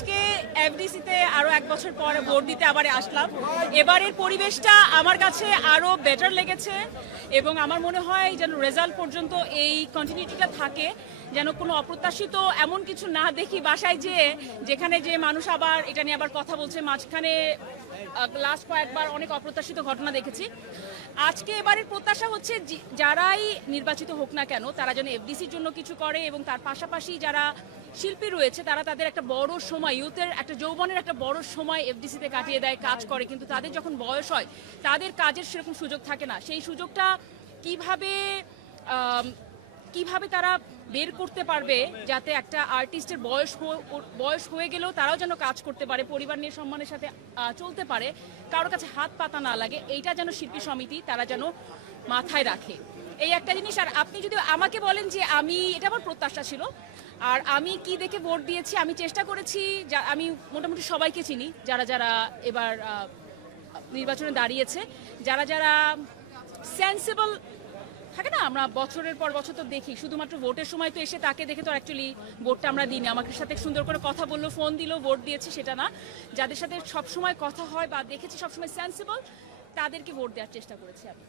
আজকে এফডিসিতে আরো 1 বছর পর ভোট দিতে আবার আসলাম। এবারের পরিবেশটা আমার কাছে আরো বেটার লেগেছে এবং আমার মনে হয় যেন রেজাল্ট পর্যন্ত এই কন্টিনিউটিটা থাকে, যেন কোনো অপ্রত্যাশিত এমন কিছু না দেখি বাসায় যেখানে যে মানুষ আবার এটা নিয়ে আবার কথা বলছে। মাঝখানে লাস্ট কয়েকবার অনেক অপ্রত্যাশিত ঘটনা দেখেছি। আজকে এবারের প্রত্যাশা হচ্ছে যারাই নির্বাচিত হোক না কেন তারা যেন এফডিসির জন্য কিছু করে এবং তার পাশাপাশি যারা শিল্পী রয়েছে তারা তাদের একটা বড় সময়, ইউথের একটা যৌবনের একটা বড় সময় এফডিসিতে কাটিয়ে দেয়, কাজ করে, কিন্তু তাদের যখন বয়স হয় তাদের কাজের সেরকম সুযোগ থাকে না। সেই সুযোগটা কিভাবে তারা বের করতে পারবে যাতে একটা আর্টিস্টের বয়স হয়ে গেলেও তারাও যেন কাজ করতে পারে, পরিবার নিয়ে সম্মানের সাথে চলতে পারে, কারোর কাছে হাত পাতা না লাগে, এইটা যেন শিল্পী সমিতি তারা যেন মাথায় রাখে, এই একটা জিনিস। আর আপনি যদি আমাকে বলেন যে এটা আমার প্রত্যাশা ছিল আর আমি কি দেখে ভোট দিয়েছি, আমি চেষ্টা করেছি, আমি মোটামুটি সবাইকে চিনি যারা যারা এবার নির্বাচনে দাঁড়িয়েছে, যারা যারা সেন্সিবল থাকে না। আমরা বছরের পর বছর তো দেখি, শুধুমাত্র ভোটের সময় তো এসে তাকে দেখে তো অ্যাকচুয়ালি ভোটটা আমরা দিই না। আমাকে সাথে সুন্দর করে কথা বললো, ফোন দিল, ভোট দিয়েছি সেটা না। যাদের সাথে সবসময় কথা হয় বা দেখেছি সবসময় সেন্সিবল, তাদেরকে ভোট দেওয়ার চেষ্টা করেছি আমি।